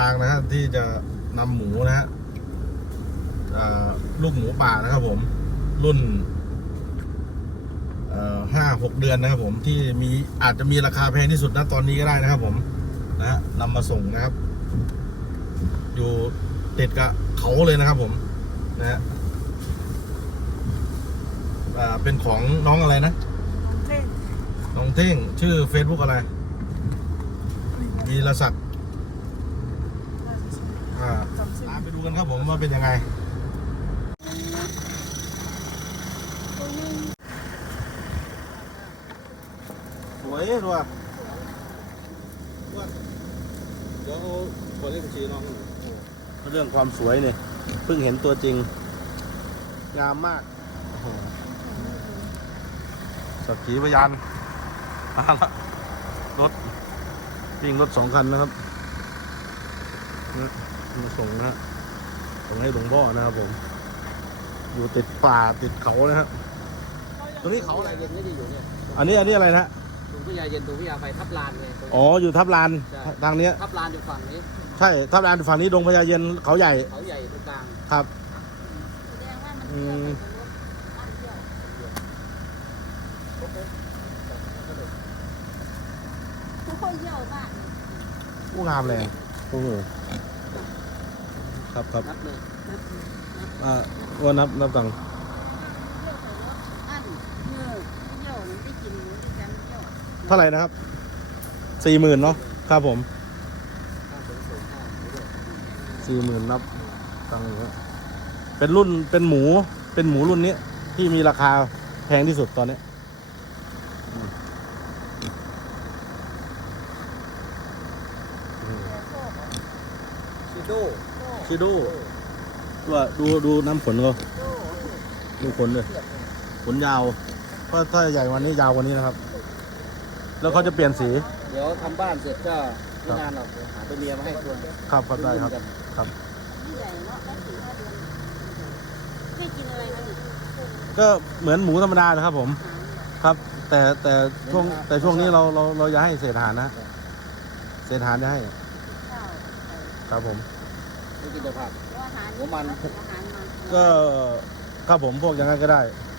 ทางนะฮะที่จะนำหมูนะฮะเอ่อลูกหมูป่านะครับผม รุ่นห้าหกเดือนนะครับผมที่มีอาจจะมีราคาแพงที่สุดนะตอนนี้ก็ได้นะครับผมนะฮะนำมาส่งนะครับ อยู่ติดกับเขาเลยนะครับผมนะฮะอ่าเป็นของน้องอะไรนะเท่งน้องเท่ง ชื่อ Facebook อะไรวีรศักดิ์อ่าจำชื่อ ตามไปดูกันครับผมว่าเป็นยังไงสวยด้วยเดี๋ยวเอาตัวเลขบัญชีน้องเรื่องความสวยเนี่ยเพิ่งเห็นตัวจริง งามมากสักขีพยานมาละรถวิ่งรถสองคันนะครับ มาส่งนะฮะส่งให้หลวงพ่อนะครับผม อยู่ติดป่าติดเขานะครับตรงนี้เขาอะไรเย็นไม่ได้อยู่เนี่ยอันนี้อันนี้อะไรนะตรงพิยาเย็นตรงพิยาไปทับลานไงตรงอ๋ออยู่ทับลานใช่ทางเนี้ยทับลานอยู่ฝั่งนี้ ใช่ทับลานฝั่งนี้ดงพญาเย็นเขาใหญ่เขาใหญ่ตรงกลางครับ แสดงว่ามันอืเที่ยวมไปตรงรถบ้านเที่ยวทุกคนเยี่ยวมากผู้งามแรงโอ้โห ครับครับนับเลยอ่าว่านับนับตังค์เยี่ยวแต่รถอันเนื้อเยี่ยวมันได้กินหมูที่แกงเยี่ยวเท่าไหร่นะครับสี่หมื่นเนาะครับผมค่าขนส่งค่าหมูด้วยสี่หมื่นนับตังค์อยู่เป็นรุ่นเป็นหมูเป็นหมูรุ่นนี้ที่มีราคาแพงที่สุดตอนนี้ อืมอืมชิโดชิดูตัวดูดูน้ำผลเขาดูผลเลยผลยาวถ้าถ้าใหญ่กวันนี้ยาวกว่านี้นะครับ แล้วเขาจะเปลี่ยนสี เดี๋ยวทำบ้านเสร็จก็ไม่นานหรอกเดี๋ยวหาตัวเมียมาให้คนครับครับได้ครับครับที่ใหญ่เนาะได้สี่ห้าเดือนให้กินอะไรกันอีกก็เหมือนหมูธรรมดานะครับผม ครับ แต่แต่ช่วงแต่ช่วงนี้เราเราเราจะให้เศษอาหารนะ เศษอาหารจะให้ข้าว ครับผม ไม่กินแต่ผักแล้วอาหารหัวมัน อาหารมัน ก็ครับผมพวกอย่างนั้นก็ได้อ